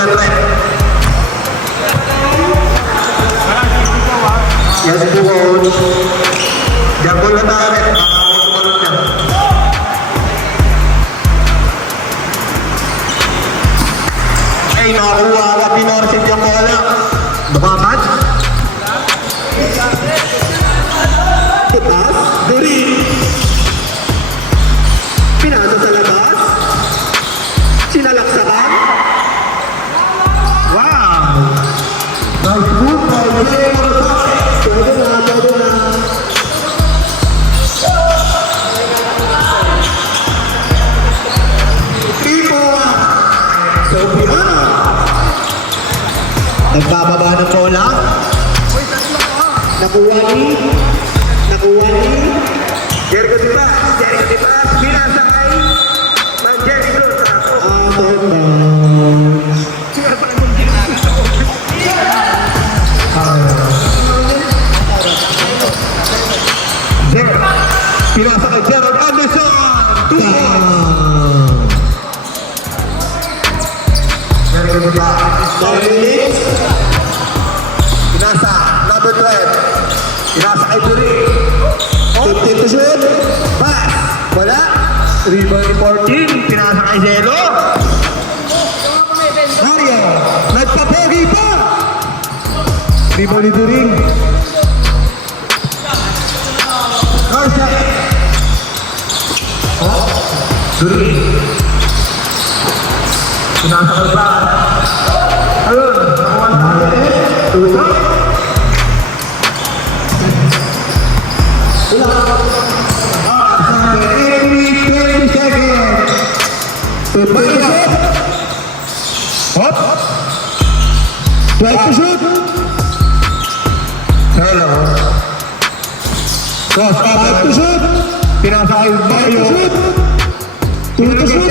niya, Tre. Yes, po, coach. Diyan po na tayo, Tre. Baka tumalon niya. Ay, nakakuha ka, pinorsit yung bola. Dumapat. Itas, Duri. Pinasa sa labas. Sinalaksakan. Wow! Nice move, pwede na, pwede na. Tipo! Sophia! Nagbababa ng bola. Nakuha ni Jericho Dipas, pinasa kay Manjericho. Pinasa kay Gerald Anderson. Jericho Dipas. Pinasa, number 12. Pinasa kay Duri. 15 to shoot. Pass. Wala. Rebound ni 14. Pinasa kay Zero. Mario. Nagpapogi pa. Rebound ni Duri. Garza. Duri. Pinasa kay pa. Ayun. Nakuha na kaya. Hop! 12 to shoot! Hello! Cross, 5 to shoot! Pinasa kay Mario! 2 to shoot!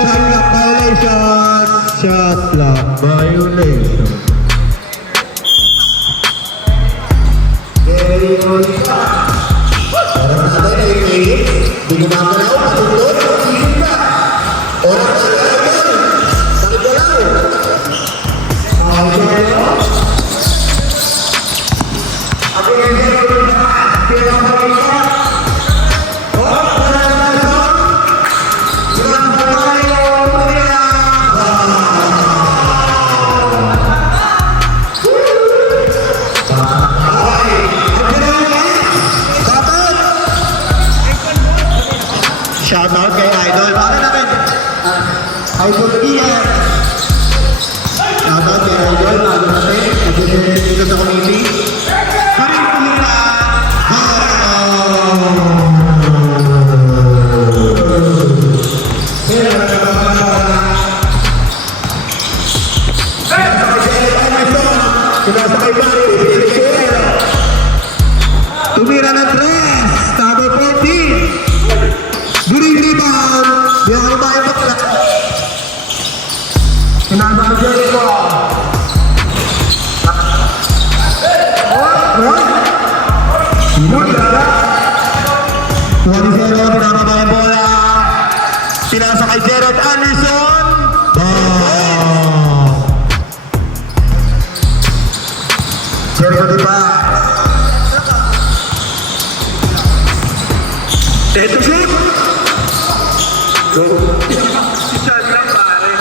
Shot clock violation! Shot clock violation! Very good! Parang natin ay hindi gumagalaw, matutulog, hindi ba? Oras na gagawin, sakit galaw. Shoutout kay Idol. Para namin. Idol Ian. Shoutout kay Idol. Ano natin? Nag-generate dito sa community. Karin Pumira. Sinasa kay Barry. Tumira ng 3. Number 14. Duri rebound. Dia ang bayan patla. Sinama ko Jericho. Sinama. 20-0, pinababa yung bola. Pinasa kay Gerald Anderson. Jericho Dipas. Ito shoot. Go. Shot lang pare.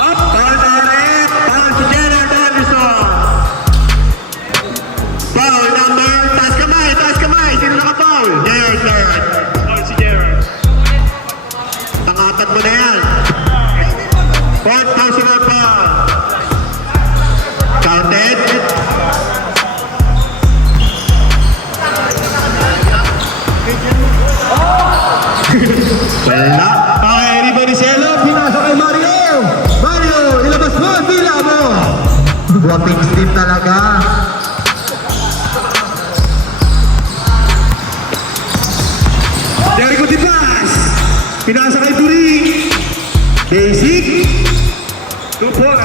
Up, pare. Foul si Gerald Anderson. Foul number. Taas kamay. Sino naka-foul? Gerald. Foul si Gerald. Pangapat mo na yan. Fourth personal foul. Counted. Wala. Okay, River Rizelo, pinasok kay Mario. Mario, ilabas mo, pila mo. Buwaping steam talaga. Jericho Dipas. Pinasok kay Duri. Basic. 2 point.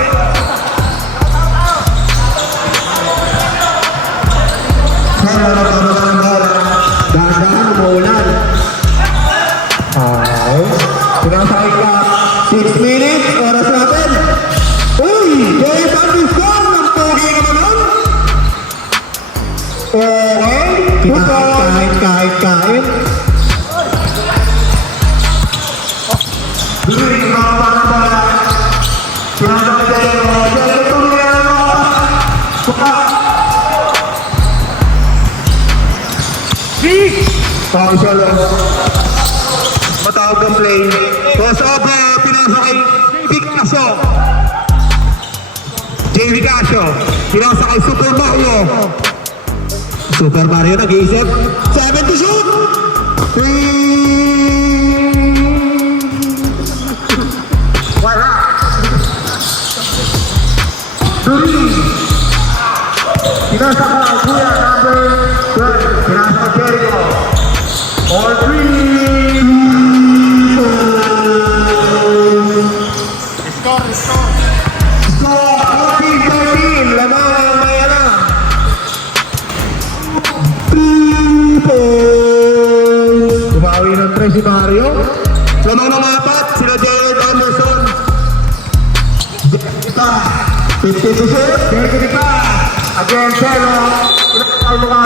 Dahan-dahan umuulan. Pinasa kay Cap. 6 minutes, oras natin. Uy! Dave Anderson! Ang pogi naman nun! Okay. Kahit. Bilis mga panabalan. Pinagkakitayin mo. Dahil tuloy mo. Suka. Paki siya lang. Matawag ng play. Crossover. Pinasa kay Vic Casio. JV Casio. Pinasa kay Super Mario. Super Mario nag-iisip. 7 to shoot! 3! Wala! 3! Pinasa ka, kuya, number 12. Pinasa ka, Jericho. All 3! Score. Score! 14-13! Lamang ang mayala. 3 points! Tumawi ng 3 si Mario. Lamang ng apat, sila Jared Anderson. Ita, 50 to shoot. Jared Ita. Again, Zero. Pinakal mo ka.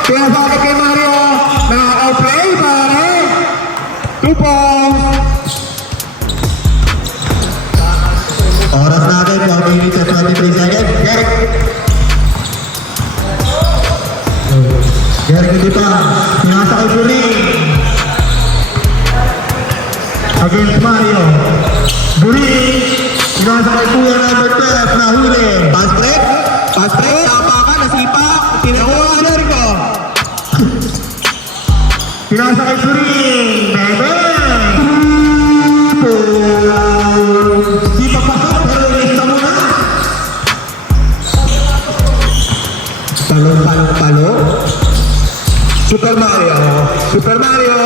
Kaya bakit kay Mario? Nakaka-play, pare. 2 points. Oras natin, 4 minutes at 23 seconds. Derek hindi pa. Pinasa kay Buring. Against Mario. Buring. Pinasa kay Kuya number 12. Nahuli. Pass break. Tapa ka. Nasipa. Pinakuha ka na rin ko. Pinasa kay Buring. Bebe. Di pa pasok. Pero ilista mo na. Palo. Super Mario.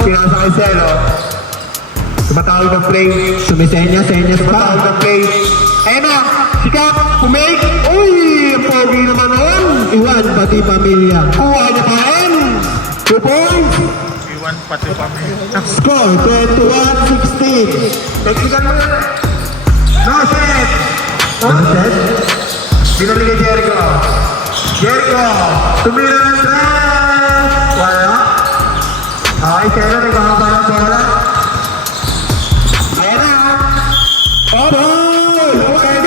Pinasa kay Zelo. Tumatawag ng play. Sumisenyas pa. Tumatawag ng play. Ayun na. Sikap. Kumake. Uy! Ang pogi naman nun. Iwan pati pamilya. Kuha niya pa rin. 2 points. Iwan pati kami. Score 21-16. Technical mo na. No set. Binali kay Jericho. Tumira ng tres. Wala. Okay, Zero. Nagkakaba ng bola. Ayan na. Ball! Hawatin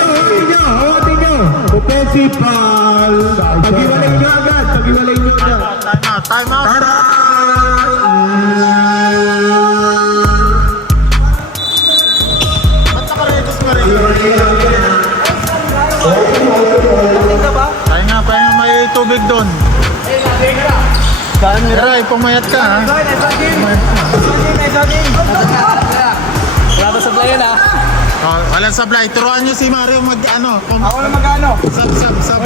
nyo. Offensive foul. Pag-iwalay nyo agad. Time out. Tara! Ba't nakaredos mo rin? Pahinga, may tubig doon. Eray, pumayat ka ha. Wala ba sablay yan ah? Oh, walang sablay. Turuan niyo si Mario mag-ano. Ako na mag-ano? Sab.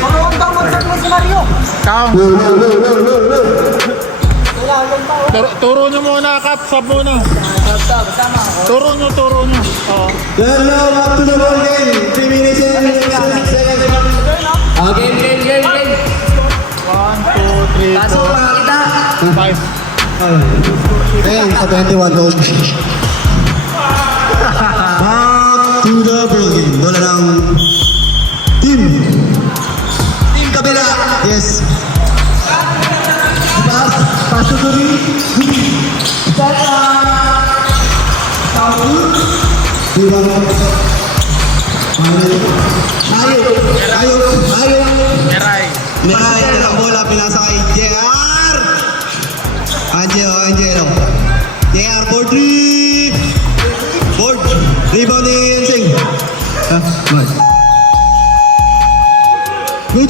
Marunong daw mag-sab mo si Mario. Kaong. Wala, hanggang pa. Turo niyo muna, Kap. Sab muna. Kasama ako. Turo niyo. Oh. Hello, back to the ball game. 3 minutes and 6 seconds. Game. 1, 2, 3, Pasok pa kita. 4, 5. Ayan, sa 21 gold. Back to the ball game. Bola ng team kabila. Yes. Pass to Guri. Ayo. Eray. Meron ng bola, pinasa kay JR. Angelo. JR for 3. Board. Rebound ni Yensing. Nice. Good.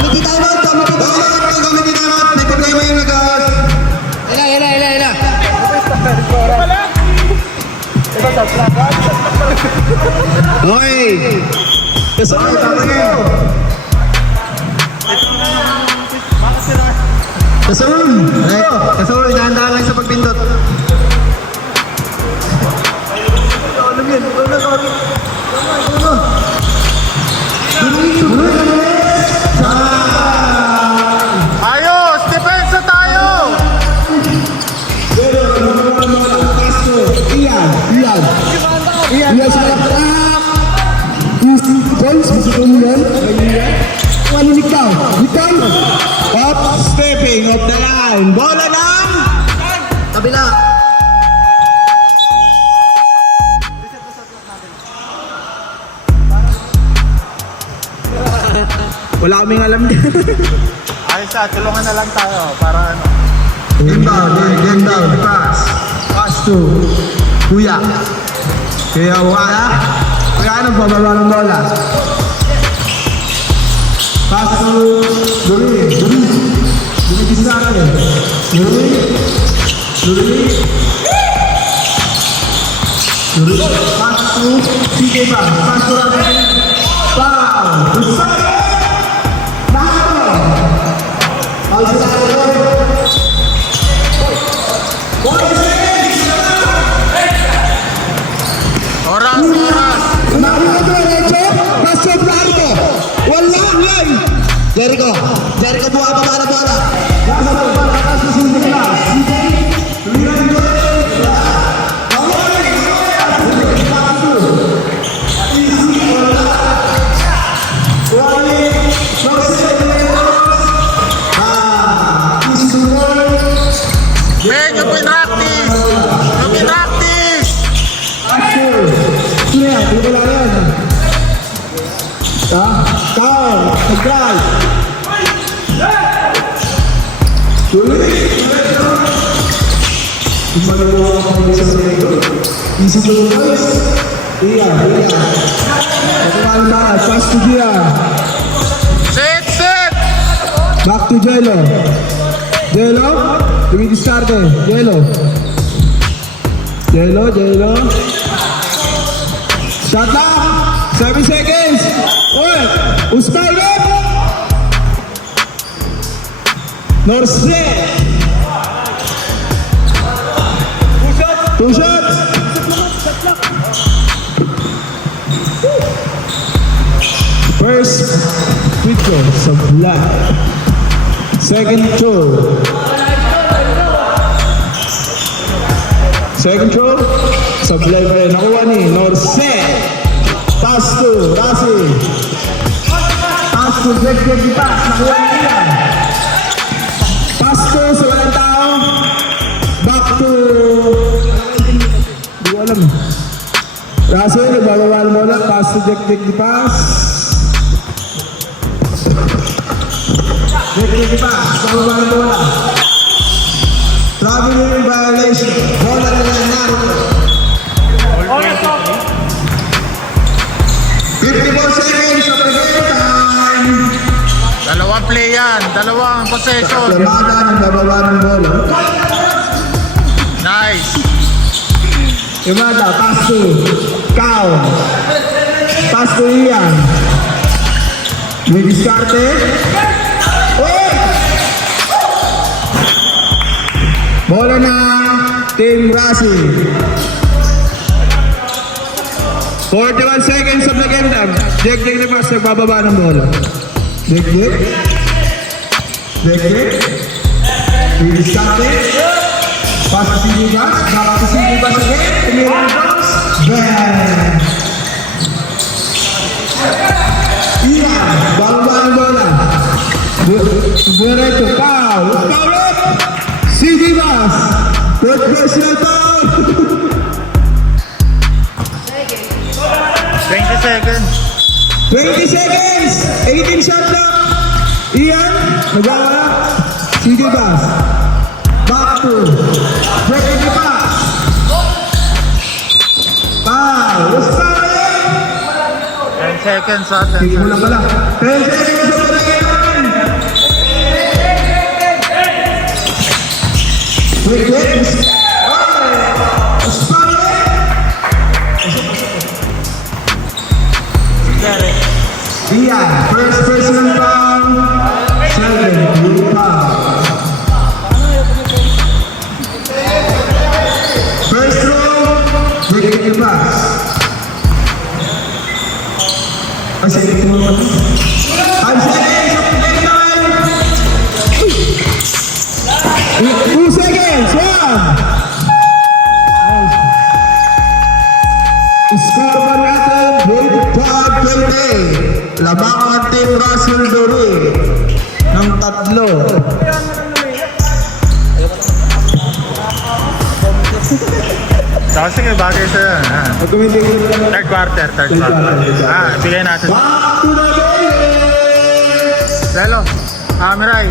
Committee timeout. May problema yung nag-aas. Ila. Okay. Kasunod. Kasunod, dahan-dahan lang sa pagpindot. Ayos! Depensa tayo! Iyan sa laptop. Boys, gusto ko yan. Walinig daw. Ikaw. Up, stepping of the line. Bola ng Kabila. wala kaming alam din. Ayos ah, tulungan na lang tayo para ano. Game down, pass. Pass to Kuya. Kuya, wala. Kuya, ano pa baba ng bola? Pass to Luri. Luri bisa natin. Luri. Pass to CJ ba? Pass to Rabi. Wow! Oras, oras! Jericho buha pa para bola. Men, yung pinractice! Yung pinractice! Yeah, di ba lang yan? Kau, nag-drive. Easy to the boys. Iya. Pagkakaan ba? Pass to Gia. Set, set! Back to Jello. Dumidistarte. Jello. Shot lock. 7 seconds. Oy! Usman up! Norse! Two shots! First free throw sa Black. Second throw sa Black pa rin. Nakuha ni Norse. Pass to Rasi. Pass to Jack di pass. Nakuha niya. Pass to sa walang tao. Back to... Di ko alam. Rasi, nagbabawal mo lang. Pass to Jack di pass. Jack di pass. Nagbabawal mo lang. Traveling violation. Bola na lang naroon. 54 seconds of the game time. Dalawang play yan, dalawang possession. Lamada ng bababa ng bola. Nice! Lamada, pass to Kao. Pass to Ian. Didiskarte. Oh! Bola na Team Rasi. 41 seconds of the game time. Jack na pass, nagbababa ng bola. Jack. Didiskarte. Pass to Sibas. Back to Sibas again. Tumira ng box. Bang! Ian, bababa ng bola. Diretso, foul. Foul up! Sibas. Third personal foul. 20 seconds. 20 seconds! 18 shot lang! Ian, nagwawala. Sige pass. Back to. Breaking the pass. Foul! What's foul? 10 seconds ha, 10 Sige mo lang seconds. pala. 10 seconds of the game! Wait. What's foul? Ian, first personal foul. Second, blue foul. First throw, breaking the pass. Kasi ito mo. 5 seconds! 2 seconds! 1! Score pa natin, 25-20. Lamang ang Team Russell Duri ng 3. Sige, bagay sa'yo. Third quarter. Bigay natin. Back to the game! Lalo, Mirai.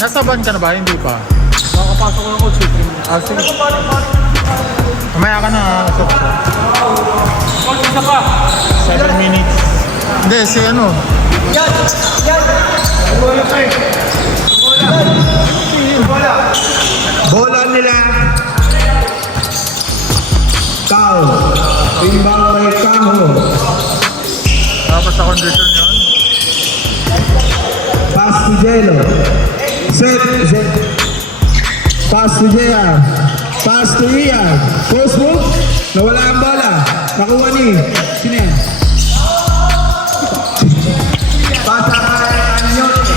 Nasa ban ka na ba? Hindi pa. Makakapasok ko ng coach. Sige. Kumaya ka na. Coach, isa pa. 7 minutes. Hindi, si ano. Bola nila. Tao. Timbang may kaho. Tapos sa condition yun. Pass to Jello. Set. Pass to Jaya. Pass to Ian. Post move. Nawala ang bola. Nakuha ni. Sino yan? Pass kay Anyote.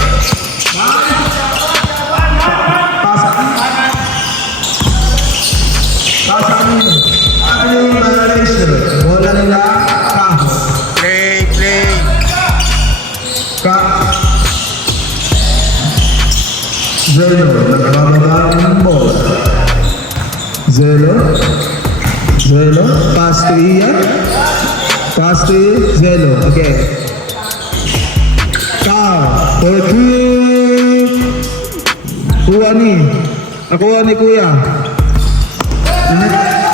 Pass kanino? Ano yung violation? Bola nila. Kaho. Play. Zelo, nakababa ng bola. Zelo, pass to Ian. Pass to Zelo, okay. For two. Kuha ni Kuya.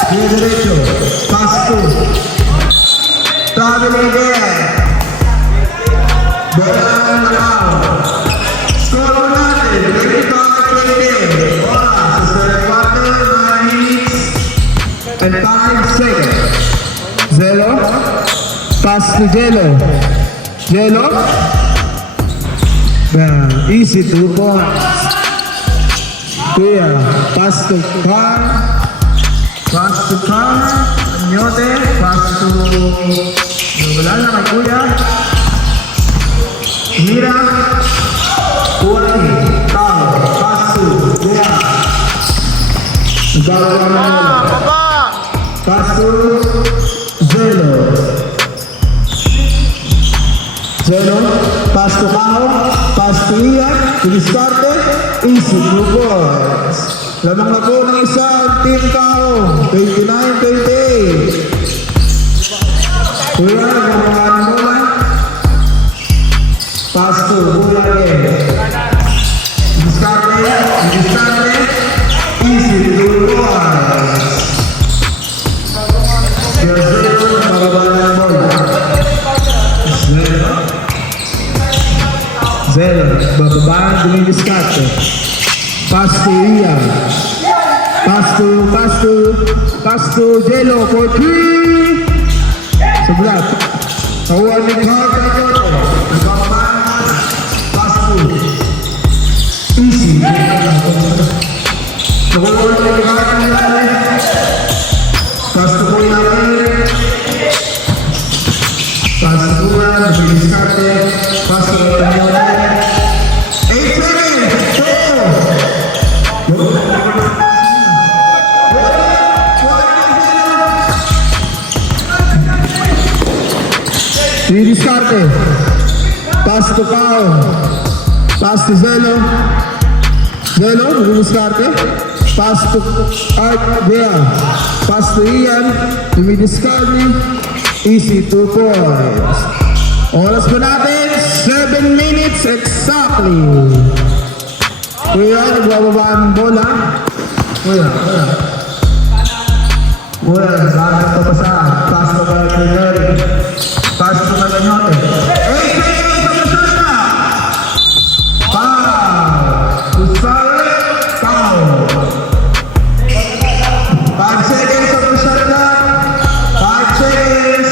Kuya derecho. Pass to. Traveling again. Bola ng Macau. Score natin. 25-20. Oras. Sa third quarter, 9 minutes and 5 seconds. Zelo. Pass to Jello. Yeah, easy 2 points. Kuya, pass to Car. Anyote, pass to... Wala na kay Kuya. Mira. Kuwani, Tao, pass to Kuya. Nagkakaroon na nila. Baba! Pass to Zelo, pass to Kao, pass to Ian, Diskarte, easy 2 points. Lamang na po ng isang Team Kao, 29-28. Kuya, nagmamahal ng bola. Pass to Kuya again. Diskarte, easy 2 points. Zero, mababa ng bola. Zero, bababa, dumidiskarte. Pass to Ian. Pass to Jello for 3. Sablat. Nakuha ni Carter Goto. Nagbababa. Pass to. Easy. Nakuha ni Carter Goto. Pass to Kuya. Pass to Kuya, dumidiskarte. Pass to Anyote. 8 seconds. Diskarte. Pass to Kao. Pass to Zelo, diskarte. Pass to Art Bea. Pass to Ian. Dumidiskarte. Easy 2 points. Oras po natin, 7 minutes exactly. Kuya, nagbababa ang bola. Kuya, nagkakaroon pa sa pass to Barry. Pass to Anyote. 8 seconds sa masyad na. To Sarah, Kao. 5 seconds sa masyad na. 5 seconds.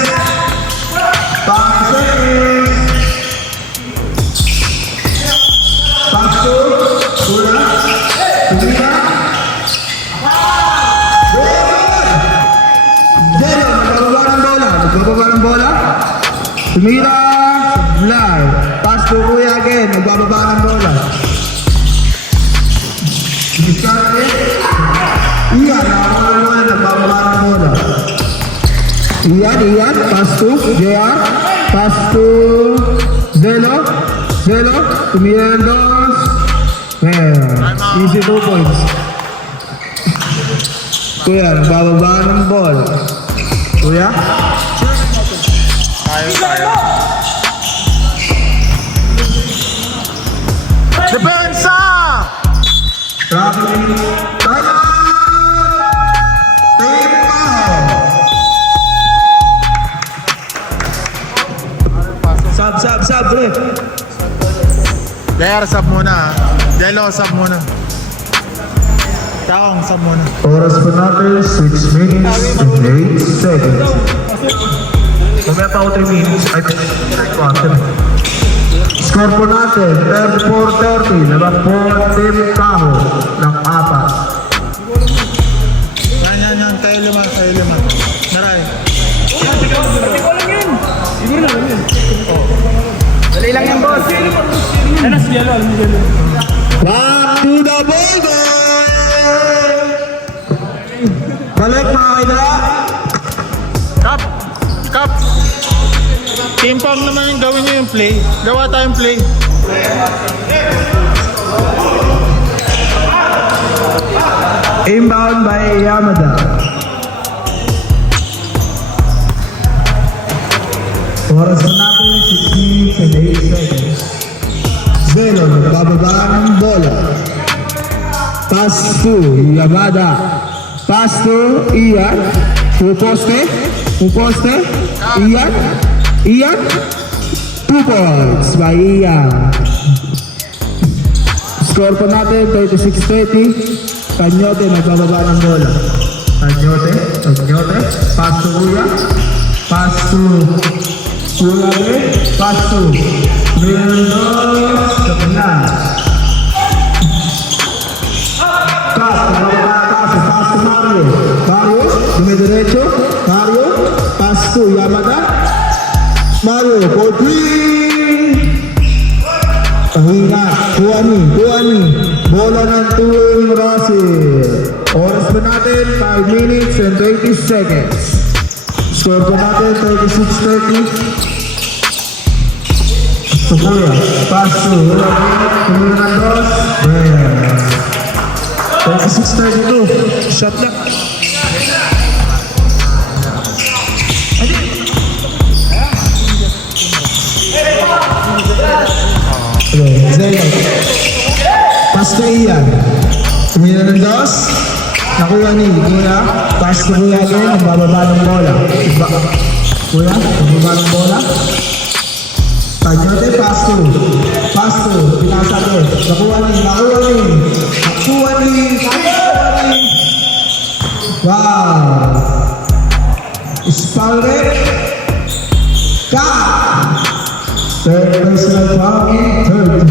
5 seconds. Pass to Kuya. Tumira. Tumira, Vlad. Pass to Kuya again. Nagbababa ng bola. Diskarte. Iyan, nagbababa ng bola. Iyan, pass to JR. Pass to Zelo. Tumira ng dos. Easy 2 points. Kuya, nagbababa ng ball. Kuya? Tayo. Depensa! Traveling. Tama! Sub, pre. JR, sub muna. Jello, sub muna. Taong, sub muna. Oras pa natin, 6 minutes and 8 seconds. Mamaya pa ako 3 minutes. Ay, score po natin, 34-30. Labang po Team Kaho ng 4. Yan. Kayo lima. Naray. Dali lang yan, boss. Back to the ball! Balik mga kaidala. Cup. Team Pong naman yung gawin nyo yung play. Gawa tayong play. Inbound by Yamada. Oras na natin, 16 and 8 seconds. Zelo, nagbababa ng bola. Pass to Yamada. Pass to Ian. Puposte. Ian. 2 points by Ian. Score po natin, 36-30. Kanyote, nagbababa ng bola. Kanyote. Pass to Uya. Pass to Mendoza. Pass to Mario. Dumidiretso. Mario. Pass to Yamada. Mario, for 3. Tahina. Kuani. Bola ng tuwing Russell. Oras pa natin, 5 minutes and 20 seconds. Score pa natin, 36-30. Sukuya, pass to Tumira ng dos. 36-32. Shot na. Zeno. Pass to Ian. Tumira ng dos. Nakuha ni Kuya. Pass to Kuya again. Nagbababa ng bola. Kuya, nagbababa ng bola. Kanyote, pass to. Pinasa ko. Nakuha ni. Wow. Spallet. Ka. Third personal foul. Third.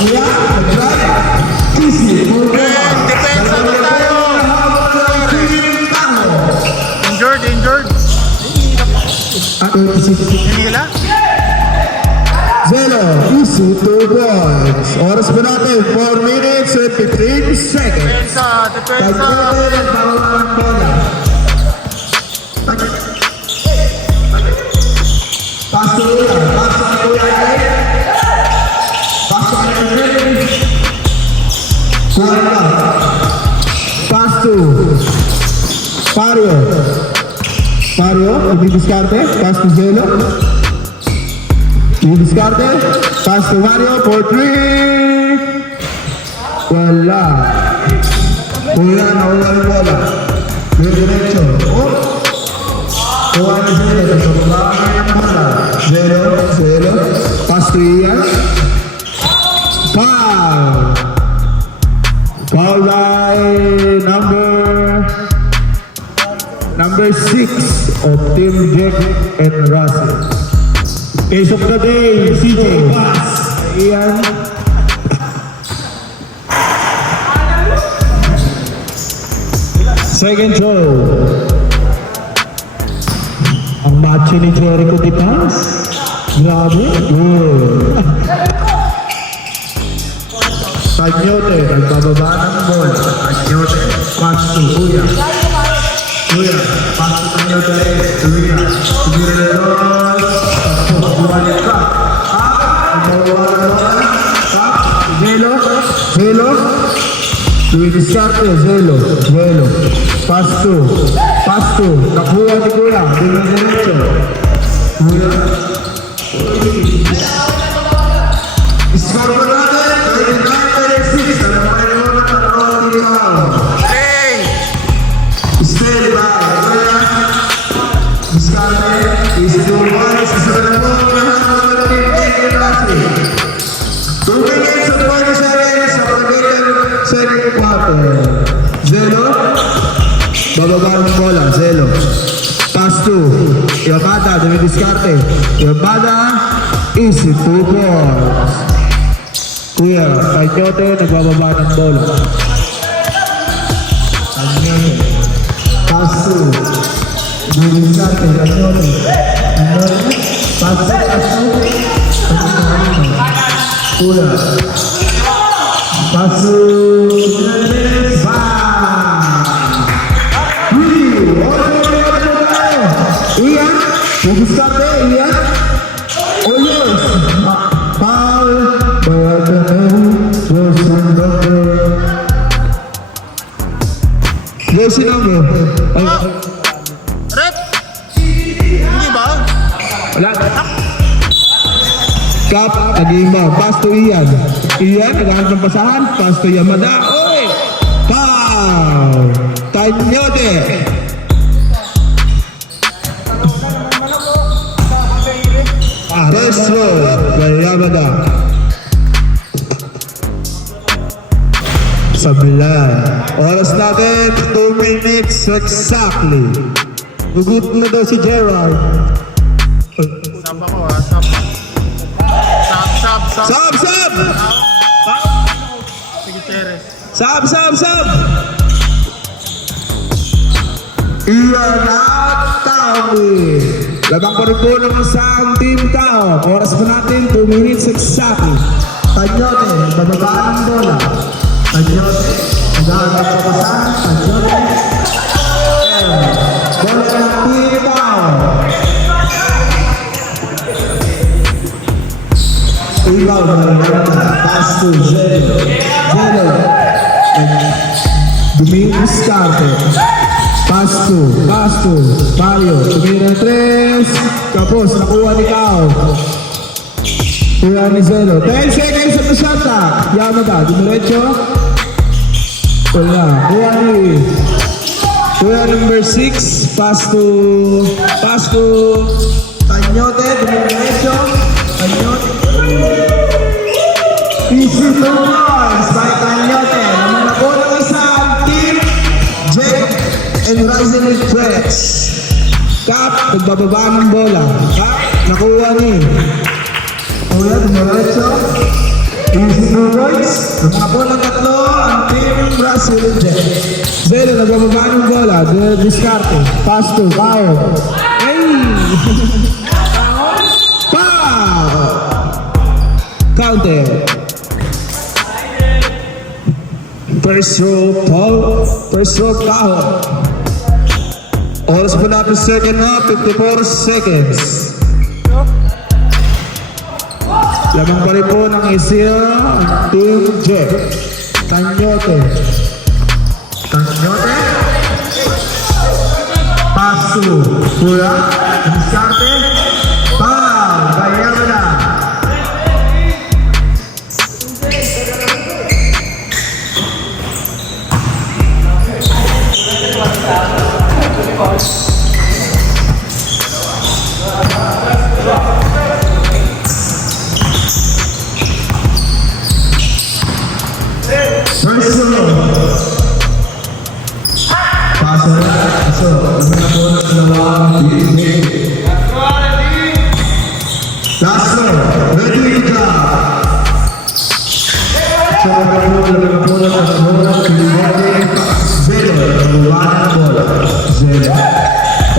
Kuya, nag-drive. Kisi. Depensa na tayo. Injured. Hindi nila? Zelo, easy 2 points. Oras pa natin, 4 minutes and 15 seconds. Depensa. Pagkakas, bawang bola. Pass to Kuya again. Pass to Mario, didiskarte, pass to Zelo. Didiskarte, pass to Mario for 3. Wala. Kuya, nakuha yung bola. Diretso. Kuha ni Zelo, sa baba ng bola. Zelo, pass to Ian. Foul by number 6 of Team Jack and Russell. Case of the day, CJ pass. Ian. Second throw. Macho ni Jericho Dipas. Grabe. Good. Tanyote, nagbababa ng bola. Tanyote, pass to Kuya. Kuya, pass to Tanyote. Kuya, Kuya na doon. Tapos, bumalik ka. Nagbababa ng bola. Zelo, Zelo. Luis Discarte, Zelo, Zelo. Pass to. Nakuha ni Kuya. Dito diretso. Kuya. Score mo natin. 39-36. Alam mo kayo na tanong ikaw. Stay by. Kuya. Discarte. Easy to one. Sasabihin mo. Nahanap mo natin. 2 minutes and 20 seconds. Sa pagkakita second quarter. Zelo. Bababa ng bola. Zelo. Pass to Yamada, dumi diskarte. Yamada, easy 2 balls. Kuya, Tanyote, nagbababa ng bola. Tanyote. Pass to dumi diskarte. Tanyote. Pass to. Kuya. Pass to Ian, Discarte, Ian. Oh yes. Foul. Jersey number. Rep! Hindi ba? Wala. Cup, Agima. Pass to Ian. Ian, naghahanap ng pasahan. Pass to Yamada. Oy! Foul. Tanyote. First row, kay Yamada. Sablay. Oras natin, 2 minutes exactly. Gugut na daw si Gerald. Sab ako ha, sab. Sab. Sab, sab! Sige, Teres. Sab! Iyan at Tawi. Labang pa rin po naman sa ang team tao. Oras po natin, 2 minutes exactly. Tanyote, bababa ng bola. Tanyote, naghahanap pa pa sa Tanyote. Bola ng team tao. Ikaw na lang. Pass to Zelo. Domingo Scarte. Pass to Mario. Tumira 3. Kapos, nakuha ni Kao. Kuha ni Zelo. 10 seconds at the shot clock. Yamada, dumiretso. Wala. Kuha number 6. Pass to Tanyote. Dumiretso. Tanyote. Easy to balls by Tanyote. Naman na po ng isang team. Jake and Rising Express. Cap, nagbababa ng bola. Cap, nakuha ni. Kuya, dumiretso. Easy to boys. Naman po ng tatlo ang team Brazil Jet. Zelo, nagbababa ng bola. Discarte. Pass to Kao. Hey! Counter. First row, Kao. Oras po natin second half, 54 seconds. Lamang pa rin po ng isya ang Team Jet. Tanyote. Pass to Kuya. Discarte. Foul. Bayama na.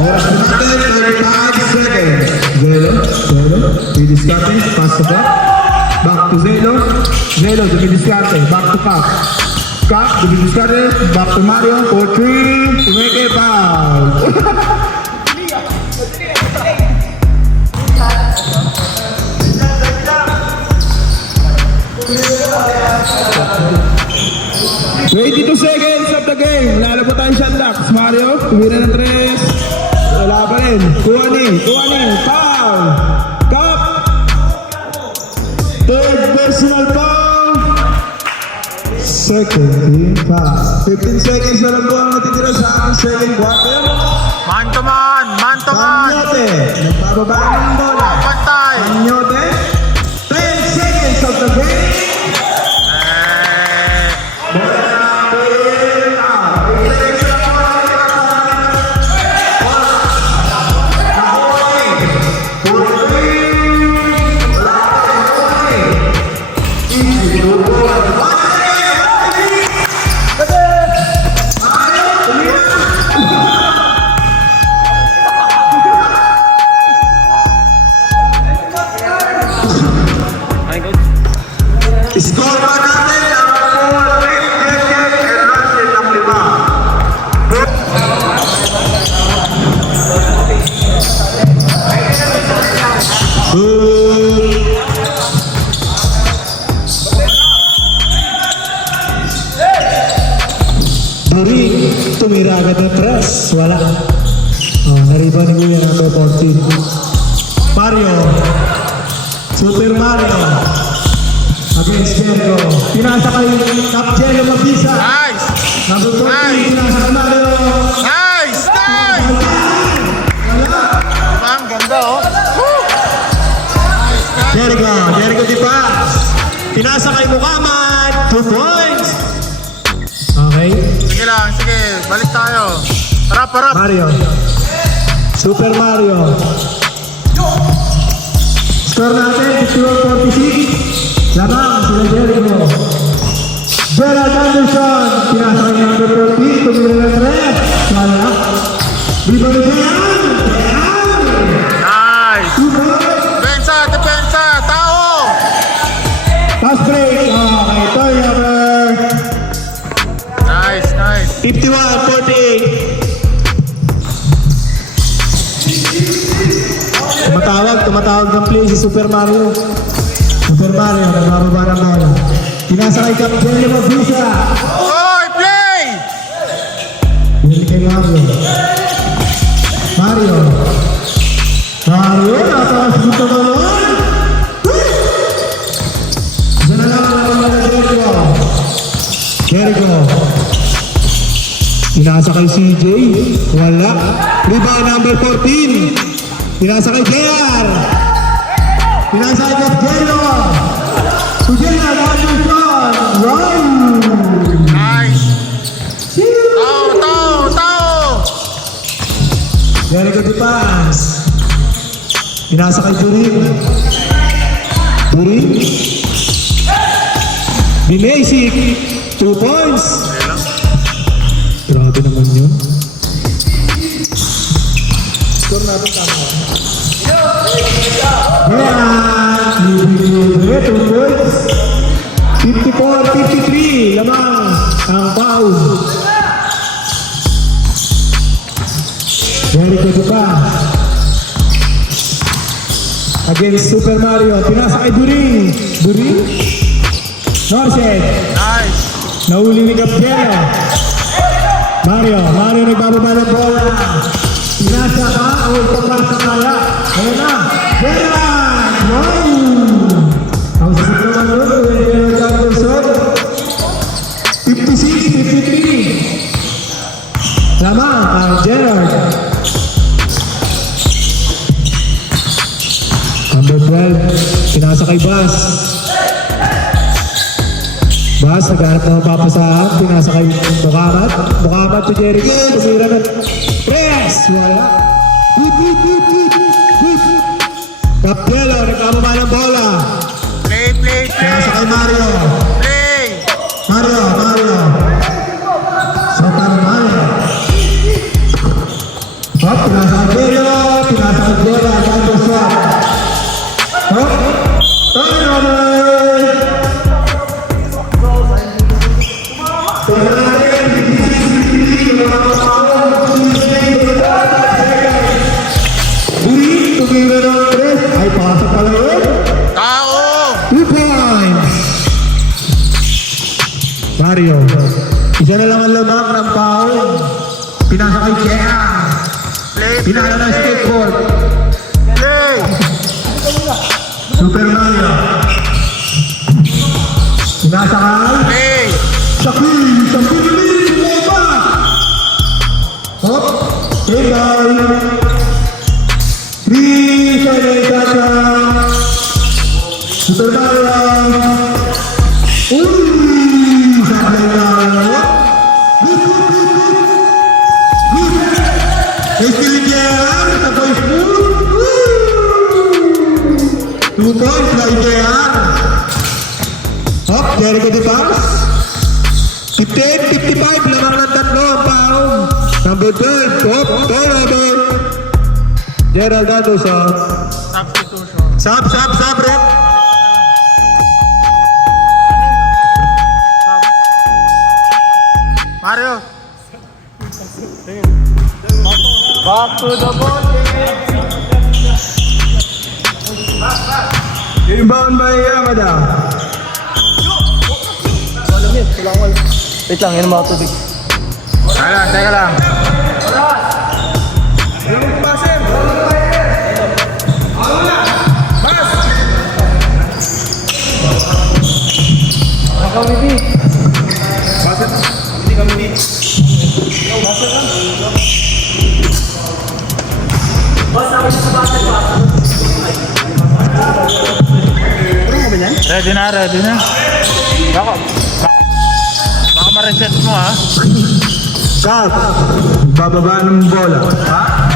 Oras natin, 35 Dumidiskarte, pass to Cap. Back to Zelo. Zelo, Dumidiskarte, back to Cap. Cap, Dumidiskarte, back to Mario. 4-3, tumeke, foul. Two seconds of the game. Lalo po tayong shot clock. Mario, tumira ng 3. Wala pa rin. Kuwani, foul. Cap. Third personal foul. Second team foul. 15 seconds na lang po ang natitira sa ating second quarter. Man to man! Man to man! Anyote, nagbababa ng bola. Pantay! Anyote, 10 seconds of the game. Score pa natin ang full team cricket and Russell ng 5. Duri, tumira agad ng press. Wala. Nariba ni Kuya number 14. Mario. Super Mario. Against Jericho. Pinasa kay Cap Jello Mabisa. Nice! Number 14, Nice! pinasa kay Mario. Nice! Nice! Ang ganda oh! Woo! Jericho di pass. Pinasa kay Muhammad. 2 points. Okay. Sige lang, sige. Balik tayo. Harap! Mario. Super Mario. Score natin, 51-46. Lamang sila Jericho. Gerald Anderson. Pinasa kay number 14. Tumira ng 3. Wala. Viva ni Jayan. Nice! 2 points. Depensa! Tao! Pass break. Okay, turnover. Nice! 51-48. Tumatawag ng play si Super Mario. Super Mario, nagbababa ng bola. Pinasa kay Cap Jello Mabisa. Oy! Play! Hindi kay Mario. Mario, natakas dito balon. Diyan na lang ang mga Jericho. Pinasa kay CJ. Wala. Rebound number 14. Pinasa kay JR. Pinasa kay Cap Jello. Sujela, Anderson. Run. Nice! Tao! Jericho di pass. Pinasa kay Durin. Binasic. 2 points. Grabe naman yun. Score natin tama. Yeah! 2 points. 54-53. Lamang ang foul. Jericho di pass. Against Super Mario. Pinasa kay Durin. Norset. Nice! Nahuli ni Cap Jello. Mario nagbababa ng bola. Pinasa ka o ipapasa kaya. Ayun na. Gerard! Wow! Ang sasip naman doon. Gerard Anderson. 56-53. Lamang ang Gerard. Number 12. Pinasa kay Bas. Naghanap ng papasahan. Pinasa kay Muhammad to Jericho. Tumira ng press. Wala. Cap Jello, nagkababa ng bola. Play! Pinasa kay Mario. Play! Mario. Super Mario. Pinasa kay Jello. Anderson. Uri, tumira ng tres. Ay, pasok pala yun. Tao! 2 points. Mario. Isa na lang ang lamang ng foul. Pinasa kay Chea. Play! Pinala ng skateboard. Play! Super Mario. Pinasa kay Play! Shakir. Shakir ulit. Leva. Hop. Table. 3 seconds Sasha. Super Mario. Uy! Sablay na. Good. Estilikean. Tapos full. 2 points by Jehan. Hop, Jericho de Paz. 15-55, lamang ng tatlo ang paong. Number 12, hop, turnover. Gerald Datos, Substitution. Sub, rep. Mario! Back to the ball. Inbound by Yamada. Wait lang, yun mga tubig. Teka lang. Ready na. Baka ma-reset mo ha. Cut. Bababa ng bola. Ha?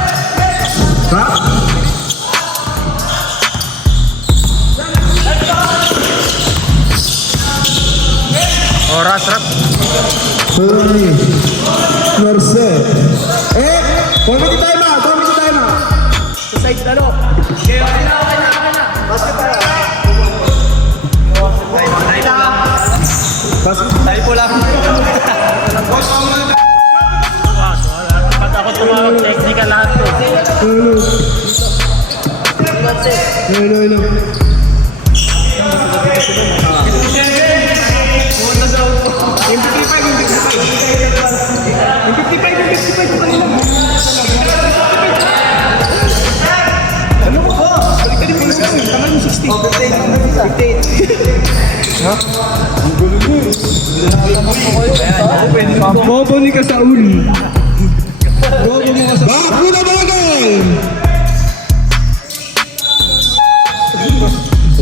Oras, rap. Sorry. Merce. Comedy time na. Sa side dalo. Okay na. Basket tayo. Tayo po lang. Ba't ako tumawag technical lahat to? Hello. Bobo ni ka sa uli. Bago na bagay!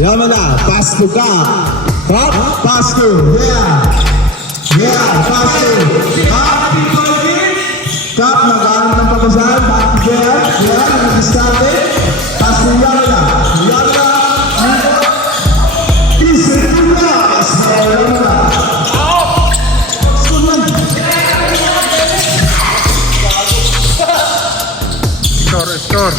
Yaman na, pass to Cap. Hop, pass to, pass to. Cap, nag-aaral ng papasahan, back to nag-diskarte. Pass to Yamada. Isip na, Yamada. Score.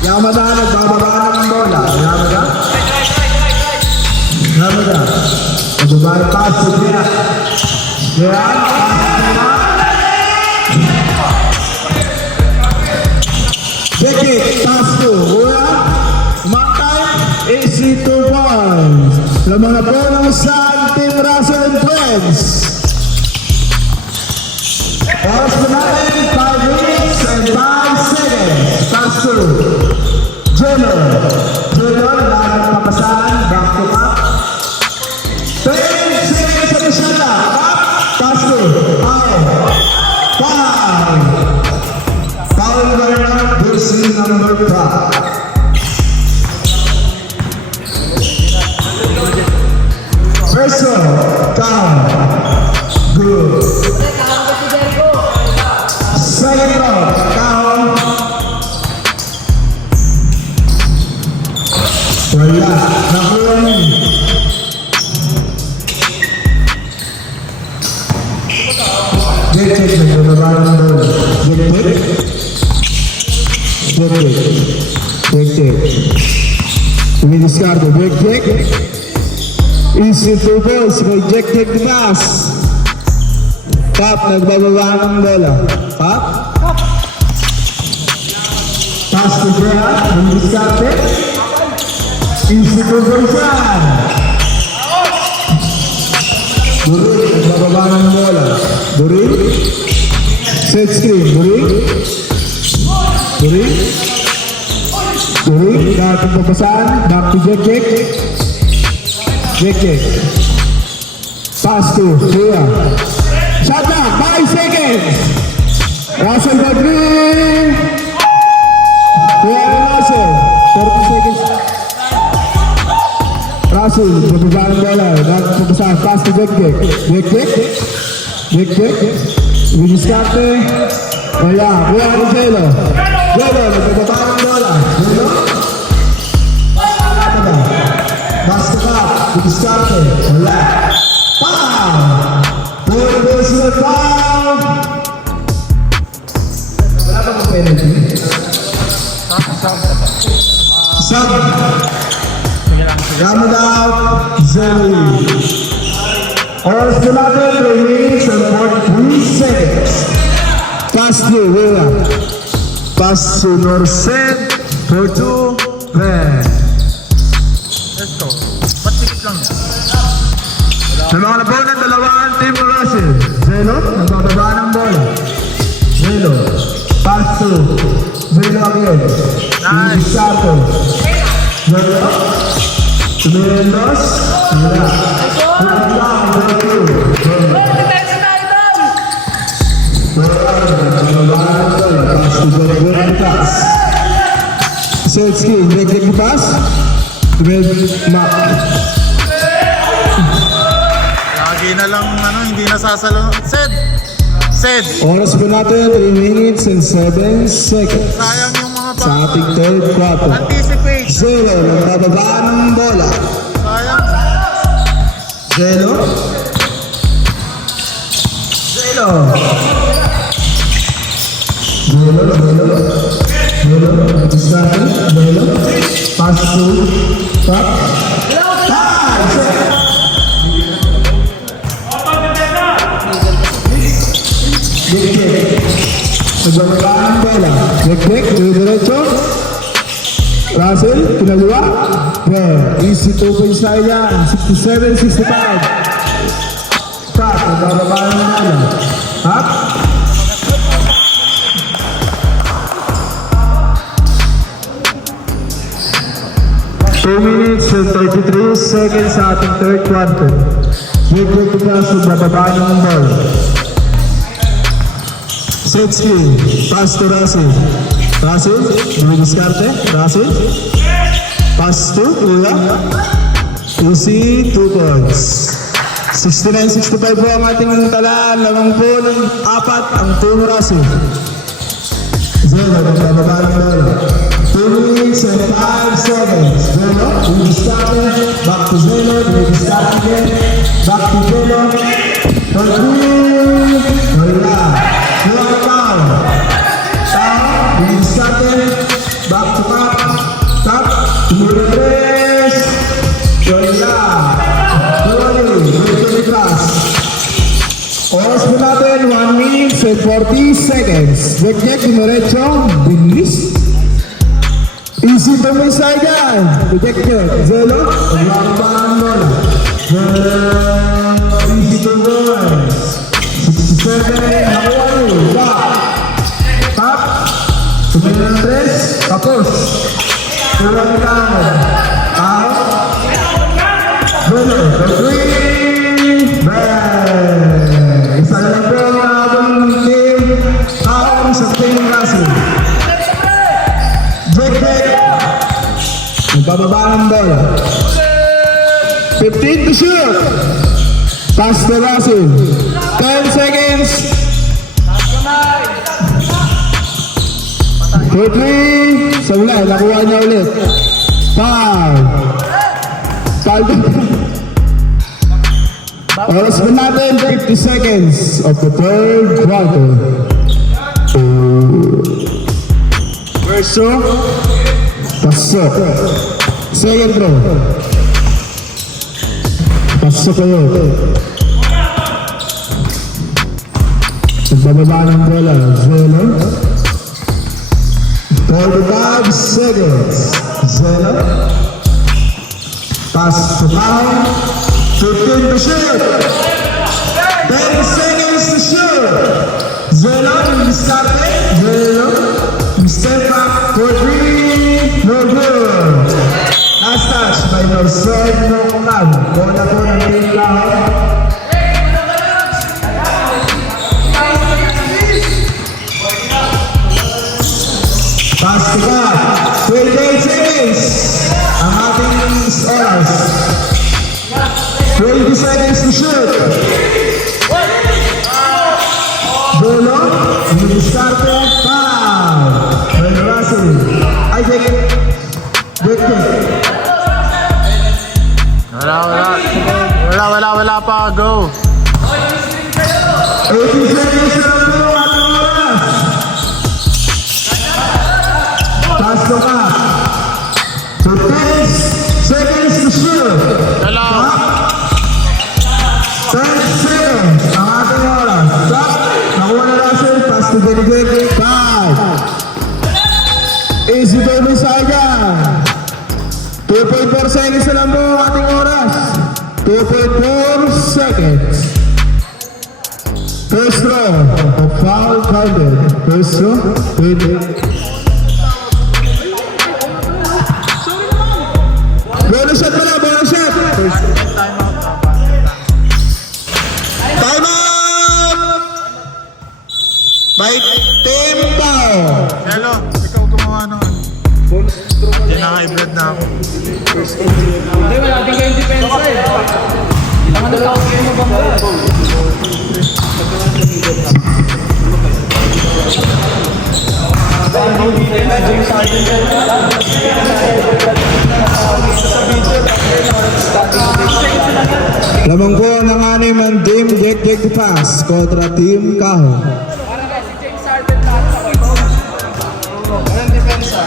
Yamada, nagbababa ng bola. Yamada. Nagbababa pass to Jehan. Becky, pass to Hura. Umantay, easy 2 points. Lamang na po ng San Team Russell Twins. Oras na natin, 5 minutes and 5 seconds. Pass to Junior, lahat papasahan, back to back. 10 seconds sa Bishana, pass to Ayo. 5. Foul by jersey number 5. First one, count. Good. Second round, count. Wala, nakuha niyo. Get check, nagbababa ng bola. Get check. Break check. Dumidiskarte. Break check. Easy 2 balls. Break check the pass. Tap. Nagbababa ng bola. Tap. Pass to Brea. Dumidiskarte. Easy 2 balls yan. Durin. Nagbababa ng bola. Durin. Set screen. Durin. Durin. Durin. Dating papasan. Back to Jack Jack. Jack Jack. Pass to Brea. Shot down. 5 seconds. Russell Madrid. Brea Russell. 30 seconds. Russell. Bababa ng bola. Dating papasan. Pass to Jack Jack. Jack Jack. Jack Jack. Dumidiskarte. Wala. Kuha ni Zelo. Zelo. Nagbababa ng bola. Zelo. Basta ka. Dumidiskarte. Wala. Pow! Four balls na foul! Wala pa kong penalty? Sub. Round out. Zelo. Oras na natin, 3 minutes and 43 seconds. Pass to Willa. Pass to Norset. For 2. Then. Let's go. Ba't tikit lang yan? Sa mga napunan, dalawang team Russell. Zelo, nagbababa ng bola. Zelo. Pass to Zelo again. Nice. Sato. Zelo. Tumirendos. Wala. Selski, break the pass. Red Mac. Lagi na lang, hindi nasasalo. Sed. Oras po natin, 3 minutes and 7 seconds. Sayang yung mga Sa ating third quarter. Anticipate. Zelo, nagbababa ng bola. Sayang. Zelo. Zelo. Zelo. Pass to top. Nagbababa ng bola. Dek, diretso. Russell, pinaliwa. Well, easy 2 point side yan. 67-65. Top, nagbababa ng bola. Up. Two minutes and 33 seconds sa ating third quarter. Dek, Russell, bababa ng bola. Set screen. Pass to Russell. Russell. Dumidiskarte. Russell. Pass to Kuya. Easy 2 points. 69-65 po ang ating tala. Lamang po ng 4 ang team Russell. Zelo. Nagbababa ng bola. 2 minutes and 5 seconds. Zelo. Dumidiskarte. Back to Zelo. Dumidiskarte again. Back to Zelo. For 3. Wala. Down. Dumidiskarte. Back to top. Tumulores. Wala. Oras po natin, 1 minute and 40 seconds. Break diretso, bilis. Easy pa may side yan. Break Zelo, wala ba ang bola? Easy to boys. 67, nakuha nyo. Back. Top. Tumilang 3, tapos. Tulang down. Out. Zelo, 3. Bang! Isa na lang po ang habang team. Taong sa team Russell. Jack. Nagbababa ng bola. 15 to shoot. Pass to Russell. 10 seconds. For 3. Sa wala, nakuha niya ulit. 5. Oras na natin, 50 seconds of the third quarter. First throw. Pasok. Second throw. Pasok kayo. Nagbababa ng bola. Zelo. 45 seconds. Zelo. Pass to foul. 15 to shoot. 10 seconds to shoot. Zelo. Starte. Zelo. Step back for 3. No good. Last touch by Marcelo Cunab. Bola po ng Team Kahoy. Pass to back. 28 seconds. Ang ating oras. 20 seconds to shoot. Bolo. Starte. Foul. By Russell. Ay, Jake. Wala pa. Go. 80 seconds na lang po ang ating oras. Pass to back. So 10 seconds to shoot. Hello. 10 seconds ang ating oras. Stop. Nakuha na Russell. Pass to Benedict. 5. Easy to miss again. 2.4 seconds na lang po ang ating oras. 2.4 seconds. First throw. A foul counted. First throw. Bonus shot pala. Bonus shot. Time out! By Team Pao. Hello. Ikaw gumawa nun. Hindi naka-hybrid na ako. Hindi, wala din kayong depensa eh. Ang ano lang kayo mabangga. Lamang po ng anim ang Team Jake to pass kontra Team Kaho. Parang kasi James Harden lahat sa ko. Walang depensa.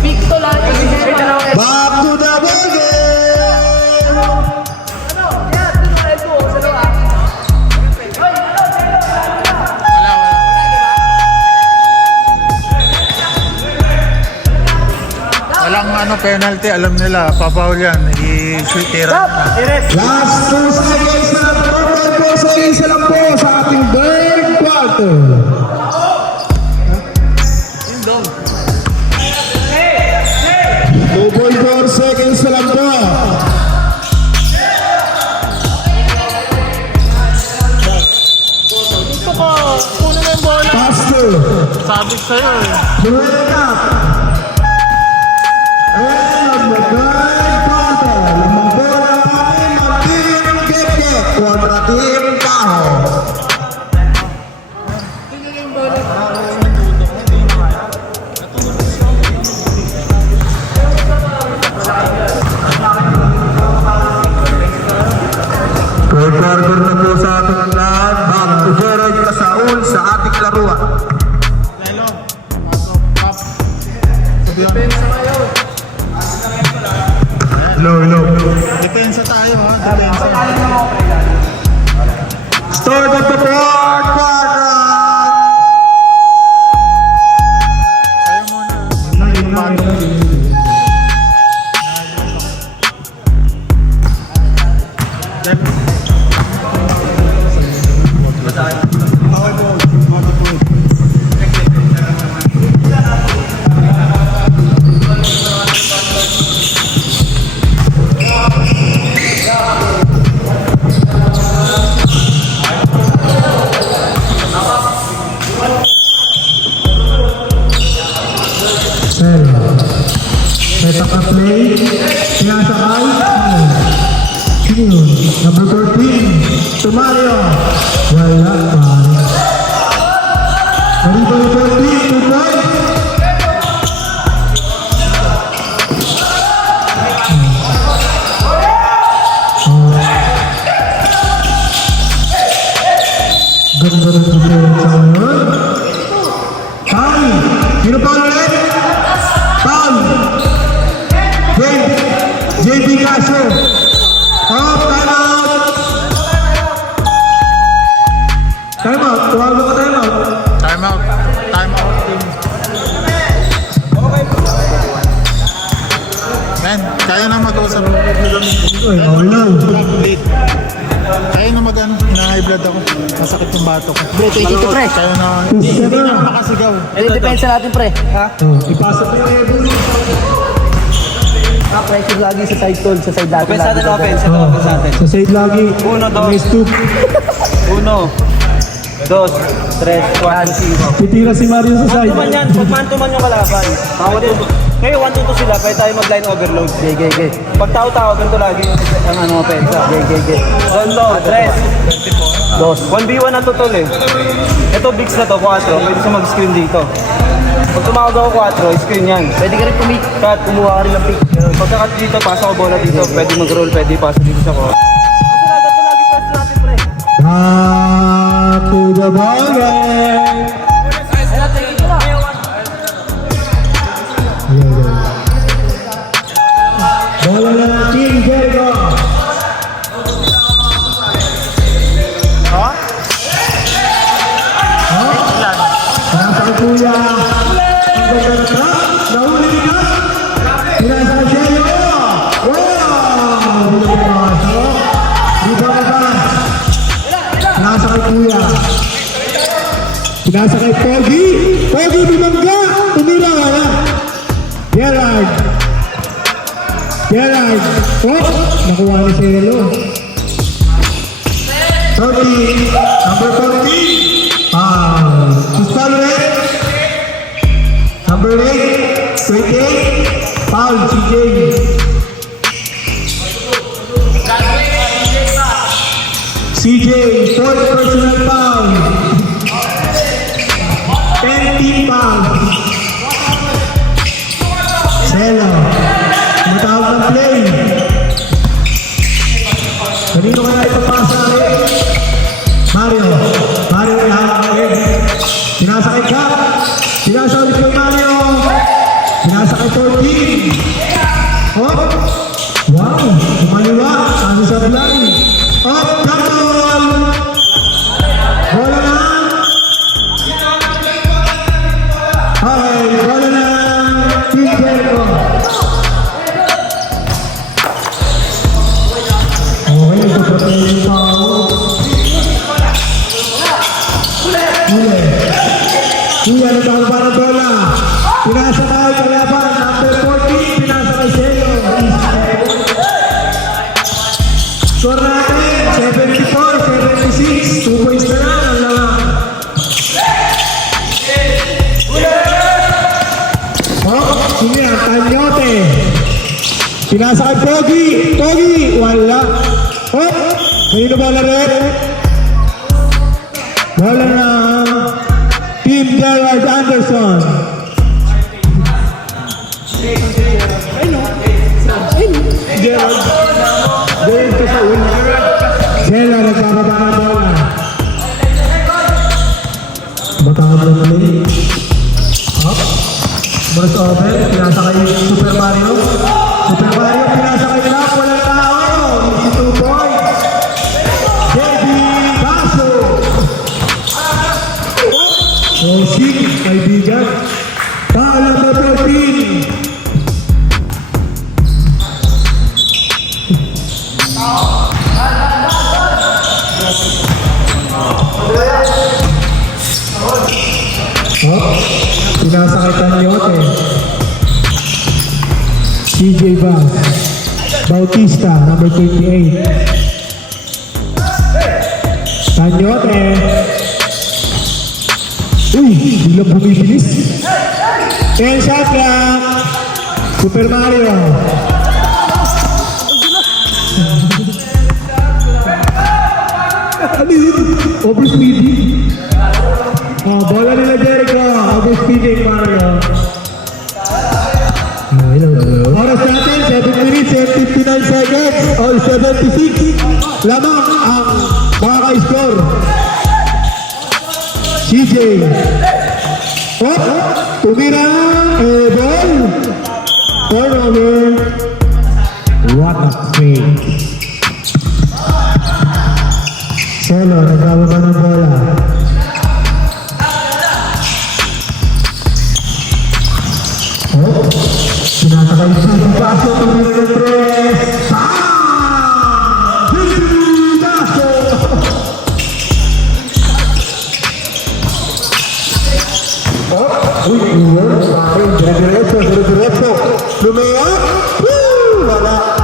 Picto lang kasi Back to the bogey! ano? Yan, dun na ito. Sa lawa. Wala. Walang penalty. Alam nila. Papaul yan. I-shoot tira na. Last 2 seconds na lang po. 4 seconds na lang po sa ating third quarter. 2.4 seconds na lang po. Gusto ko. Kunin mo yung bola. Pass to. Sabi sa'yo eh. Buhay up. And the third quarter. Lamang po ng ating ang Team Jake kontra Team Kaho. Third quarter na po sa ating lahat. Back to Jared Casaul sa ating laruan. Lelo. Pasok. Up. Depensa ngayon. Hello. Depensa tayo ha. Depensa. Start of the fourth quarter. Kayo muna. Set up a play. Sinasakay. Sino yun? Number 14. Tumario. Wala pa. Number 14. 2 points. Ganda na sa player sa ngayon. Ay! Sino pa ulit? Yan, kaya na mag-usap. Ay, wala. Late. Kaya na mag-ano, na-high blood ako. Masakit yung bato ko. Pre, 22 pre. Kaya na, hindi na ako makasigaw. Ano yung depensa natin pre? Ha? Ipasok mo yung Evo. Pressure lagi sa side tol, sa side natin. Offense natin, offense. Ito, Oh, offense natin. sa side lagi. Uno, dos. May stoop. 1, 2, 3, 4, 5. Titira si Mario sa side. Man yan, pag man-to-man yung kalaban. Ngayon, 1, 2, 2 sila, pwede tayo mag-line overload. Gay. Pag tao-tao, ganito lagi ang ano, offense. Gay. 1, 2, 3. Dos. 1v1 na to tol eh. Ito, bigs na to, 4. Pwede siya mag-screen dito. Pag tumawag ako 4, screen yan. Pwede ka rin cut, kumuha ka rin ng pick. Pagka-cut dito, pasa ko bola dito. Pwede mag-roll, pwede pasa dito sa ko. Ganito lagi first natin, pre. Back to the ball game. Bola na natin, Jericho. Nasa kay Kuya. Ang ganda na trap. Nahuli ka. Pinasa kay Jericho. Wow! Hindi na pumasok. Di ba ba? Nasa kay Kuya. Pinasa kay Pogi. Pogi, bumangga. Tumira ka na. Gerard. Oh, nakuha ni Cielo. 30. Number 14. Pistolret. Number 8. 28. Foul, CJ. CJ, fourth personal foul. 10 team foul. Cielo. Matawag ng play. Kanino kaya ipapasa rin? Mario ihawak rin. Pinasa kay Cap. Pinasa ulit kay Mario. Pinasa kay 14. Oh! Wow! Kumaliwa. Ano sa blind? Oh! Kapol! Bola na! Okay, bola na! Team Jericho. Okay, ito protect yung tao. Kuya, nagkakaroon para bola. Pinasa tayo kalaban. Number 14, pinasa kay Cielo. Score natin, 74-76. 2 points na lang ang laman. Oh, sige, ang Tanyote. Pinasa kay Pogi, wala. Oh, kanino bola rin? Bola na Team Gerard Anderson. Gerard ka sa ulo. Cielo, nagkakaba ng bola. Batawag ng play. Up. Burst over, pinasa kay Super Mario. Pinasa kay Lap, walang tao. Easy 2 points. JB Baso. Osik, kaibigan. Paalam na 14. Pinasa kay Tanyote. CJ Bautista, number 28. Tanyote. Uy, biglang bumibilis. 10 shot clock. Super Mario. Ano yun? Overspeeding. Oh, bola nila Jericho. Overspeeding Mario. Oras natin, 7 minutes and 59 seconds. All 76. Lamang ang makaka-score. CJ. Oh, tumira. Ball. Turnover. What a fake. Cielo, nagbababa ng bola. Oh, pinasa Sabay sisigaso, tumira ng tres. Sisigaso! Uy, yun. Parang dire-diretso. Lumayas. Woo! Wala.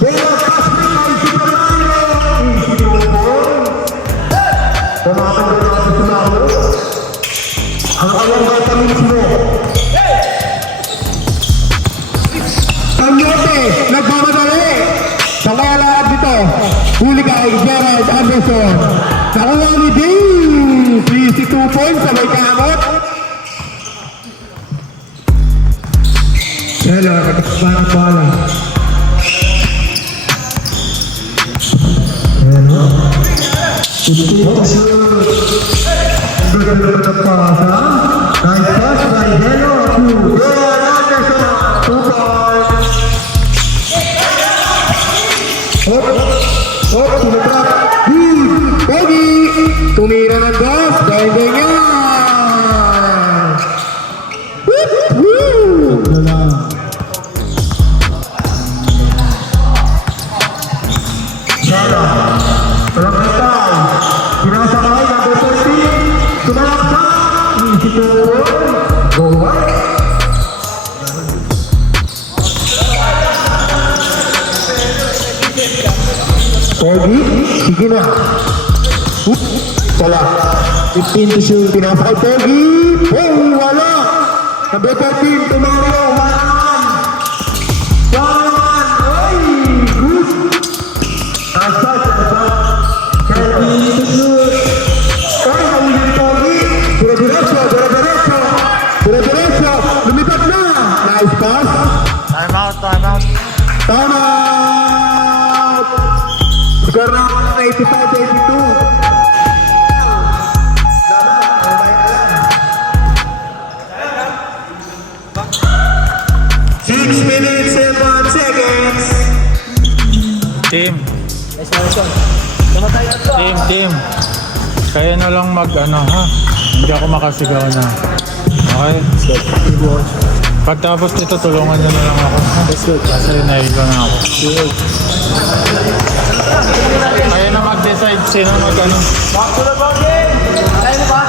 Pero pass rin ay Super Mario. Easy mo po. Pumakan na natin si Mario. Ang kanyang vitamins mo. Panyote, nagmamadali. Sakaya lahat dito. Huli kay Gerald Anderson. Nakuha ni Dave. 3-2 points sa may kamot. Hello, nagkakabang pala. Hello. Ang ganda ng pasa. Nice pass by Hello to Gerald Anderson. 2 points. Sumabrak. Pogi. Tumira ng gas. Dahil niya. Pinasakay ng number 13. Sumalaksak. Easy to go right. Pogi, sige na. Wala. 15 to shoot. Pinasakay Pogi. Pogi, wala. Number 13, Tumario. Wala. Ay, good. Asad. 13 to shoot. Ay, nahuli Pogi. Dire-diretso. Lumipat na. Nice pass. Time out. Time out! Score na ako ng 85-82. 6 minutes and 1 seconds. Team. Nice Marison. Team. Kaya na lang ha. Hindi ako makasigaw na. Okay? Pagtapos nito, tulungan nyo na lang ako. Let's go. Kasi nahilo na ako. Kaya na mag-decide sino mag-ano. Back to the ball game. Tayo na ba?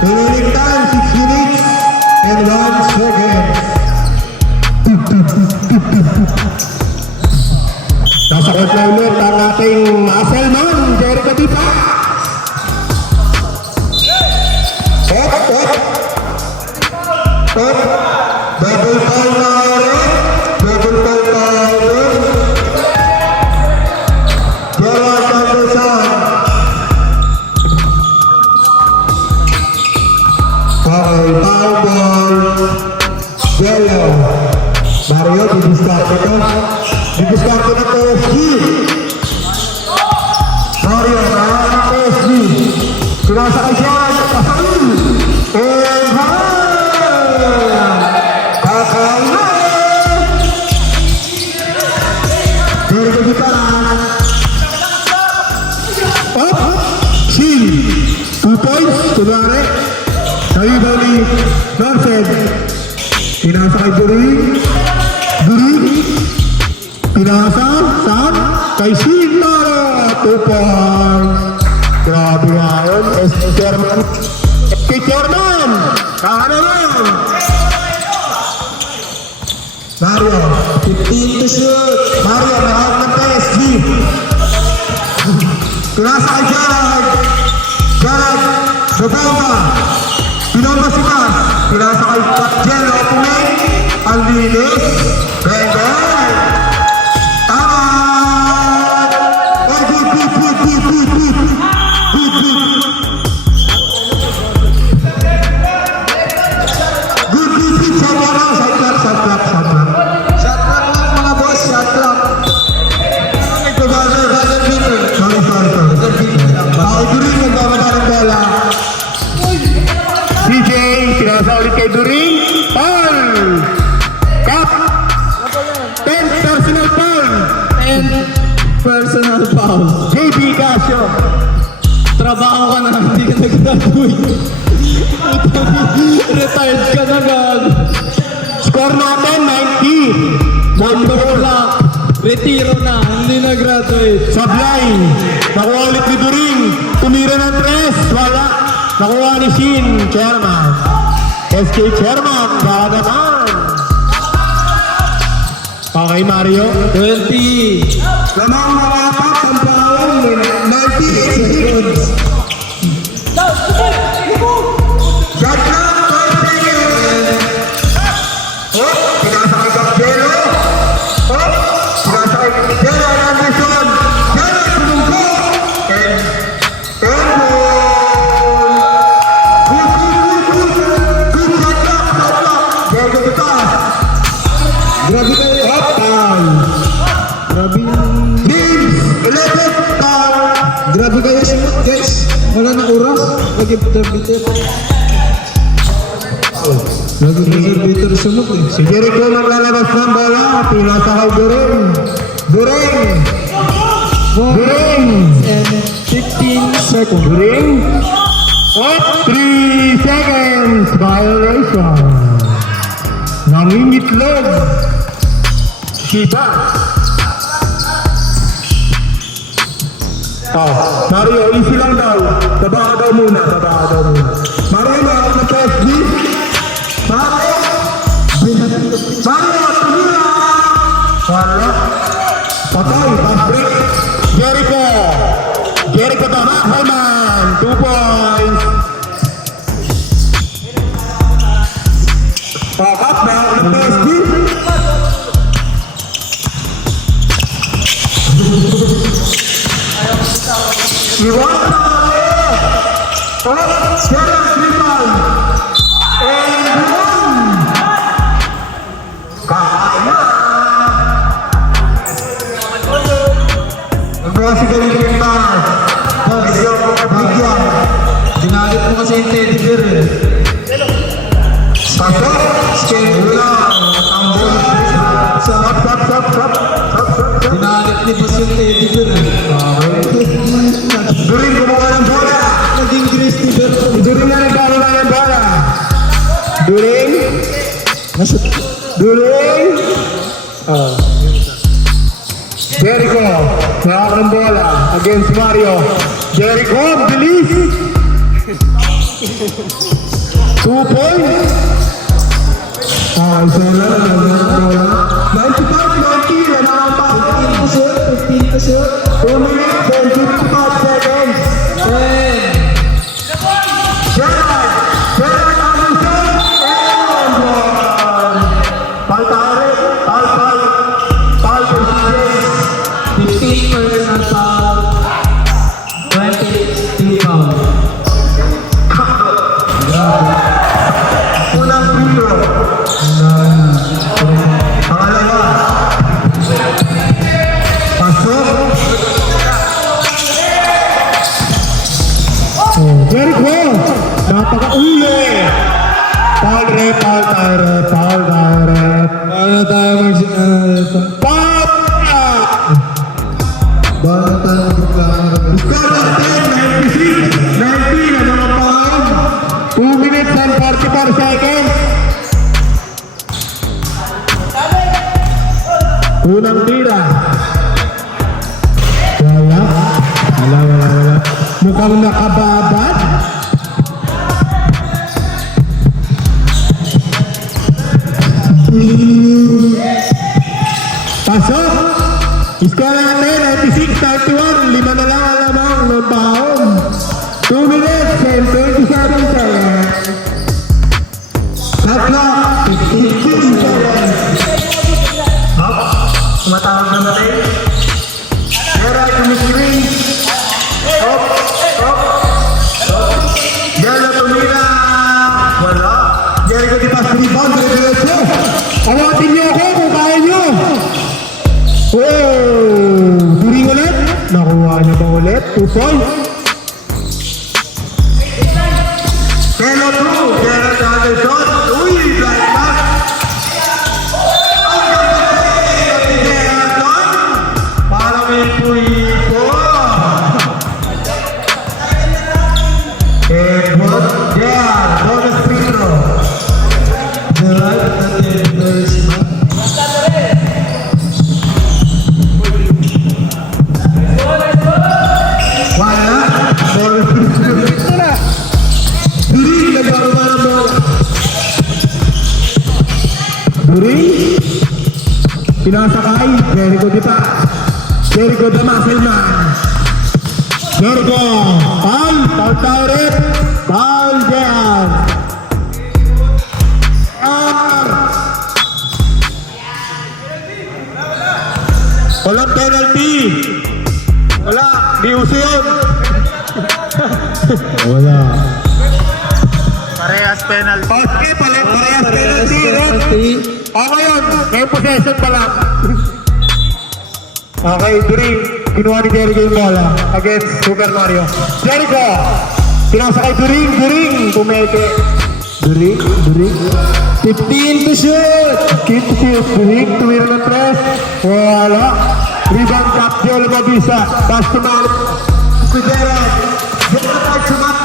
Remaining time 6 minutes and 1 second. Nasa court na ulit ang ating muscle man, Jerry Katipa. Double foul na Gerald Anderson. Okay, foul ball. Yellow. Mario, didiskarte ko. Didiskarte na PSG. Mario, nahawa ng PSG. Sinasakay siya. Kasain. And Kakain. Very good pass. Up. Seal. 2 points. Kunwari. Naibaw ni Norsen. Pinasa kay During. Pinasa. Saan? Kay Sintaro. 2 points. Grabe nga yun. Chairman. Chairman. Kano lang. Mario. 15 to shoot. Mario, nakawag ng PSG. Pinasa kay Gerald. Babamba. Pinoma si Mas. Pinasa kay Jello. Pumay. Ang linis. Bengay. Tama. Ay, good. Shot clock. Shot clock lang mga boss. Shot clock. Sorry. During nagbababa ng bola. CJ, pinasa ulit kay During. Foul! Cut! foul. JB Casio. Trabaho ka na, hindi ka nag-graduate. Retired ka na gan. Score natin, 90. Number block. Retiro na, hindi nag-graduate. Sablay. Nakuha ulit ni During. Tumira ng 3. Wala. Nakuha ni Shin. Chairman. SK Chairman. Baka naman. Okay, Mario. 20. Lamang makapak ang pahon. 90 seconds. Shot clock, 12 seconds. Oh, pinasakay ka Pero. Oh, pinasakay ka Pero. Anderson. Pero, tumungko. And, good shot clock. Diego de Paz. Grabe kayo. Oh, foul. Grabe yung... Games, 11 foul. Grabe kayo guys. Wala na oras. Nag-interpreter. Nag-interpreter sunod eh. Si Jericho maglalabas ng bola. Pinasakay During. During. During. And 15 seconds. During. At 3 seconds. Violation. Nangingitlog. Shiba. Oh, Mario, easy lang daw. Baba ka daw muna. Mario, makakot na PSG. Mario! Mario, tumira! Wala. Patay, fast break. Jericho. Jericho tama, Hyman. 2 points. Pakap na ang PSG. Iwan na Mario. Oh, Sierra Triple. And 1. Kaya. Nagbukas si Galing Mar. Bigyan. Dinalit mo kasi yung teddy bear eh. Pasok. Ulang. Ang bola. Stop. Dinalit ni Bas yung teddy bear eh. During gumawa ng bola. Naging Christy bear. During na nagkaroon ng bola. During. Jericho. Nakaka ng bola. Against Mario. Jericho. Ang bilis. 2 points. Isa na. 95-90. Nanakapakan. 15%. 2 minutes and 55 seconds. 10. Gerard Anderson, and one. Paltare, Pal Presidente. 15% foul. 20 foul. Unang free Pangalawa. Pasok. Jericho, napaka-uli. Paul direct. Paano tayo Paano tayo magreklamo? Score of 10, 96, 19, ano mga pangalan? 2 minutes and 44 seconds. Unang tira. Wala. Mukhang nakababad. Pasok. Score natin, 96-31. 5 na lang alamang ng baon. 2 minutes and 27 seconds. Shot clock, 15 seconds. Tumatawag na natin. Gerard tumiscreen. Gerard tumira. Wala. Jericho di pas rebound. Diretso. Awatin niyo ako kung kaya niyo. During ulit. Nakuha niya ba ulit? 2 points. Hello through. Gerard Anderson. Uy, blind pass. Ang ganda ni Gerard doon. Para may puy po. Sinasakay, Jericho Dipa. Jericho the Muscle Man. Jericho, foul tayo rin. Foul dyan. Walang penalty. Wala, di uso yun. Wala. Parehas penalty. Okay, parehas penalty. Okay yun, may possession pa lang. Okay, During, kinuha ni Jericho yung bola against Super Mario. Jericho, pinasa kay During, pumeke. During. 15 to shoot. Keep to shoot, During, tumira ng press. Wala. Rebound capture, lumabisa. Pass to Mario. Kudera. Jericho, sumat.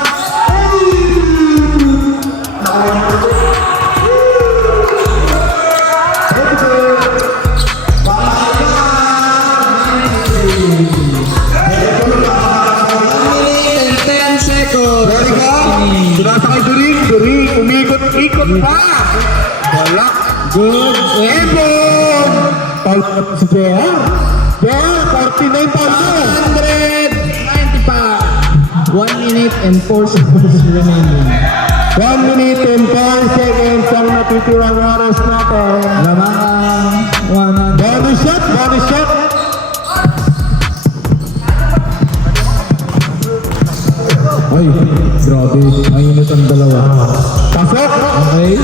Sinasa kay During, umikot-ikot pa. Wala. Good. Ebon. Paul si JR. JR, 49 pa. 190 pa. 1 minute and 4 seconds remaining. 1 minute and 4 seconds ang natitirang oras natin. Lamang 100. Bonus shot. Ay, grabe. Mainit ang dalawa. Pasok. Okay.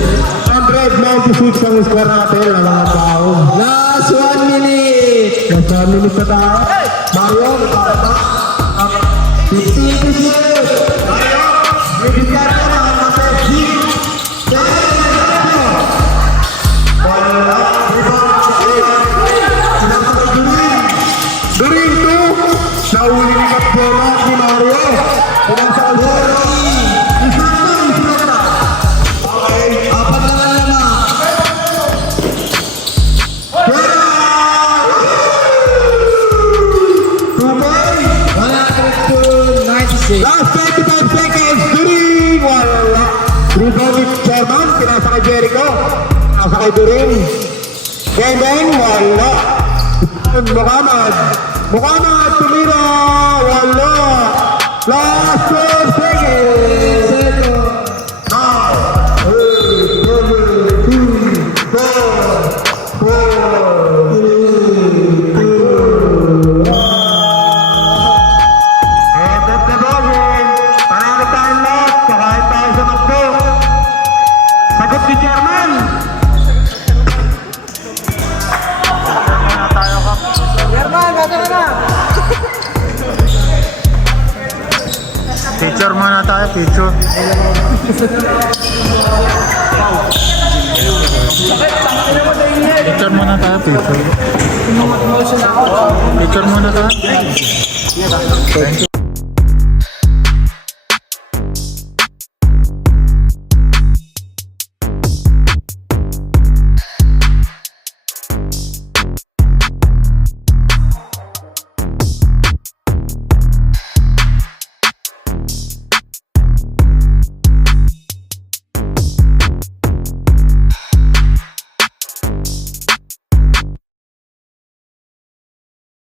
196 ang score natin. Lamang tao. Last 1 minute. Nasa minute na tayo. Mario, nakakata. 15 to shoot. Mario, bibigyan ka ng mga hit. Wala. During 2. Nauli ni Kapjola si Mario. Pinasa ka bola. Okay. Apat na lang naman. Last 25 seconds, During! Wala. Rebound Sherman, pinasa kay Jericho. Pinasa kay During. Beng, wala. Muhammad, tumira. Wala. Last 12 seconds. Now, 2, 4, 3, 2, 1. End of the ballgame. Panalo tayo lahat. Kahit tayo sa takbo. Sagot ni German. Picture muna tayo, picture. Picture muna tayo, picture. Picture muna tayo. Thank you.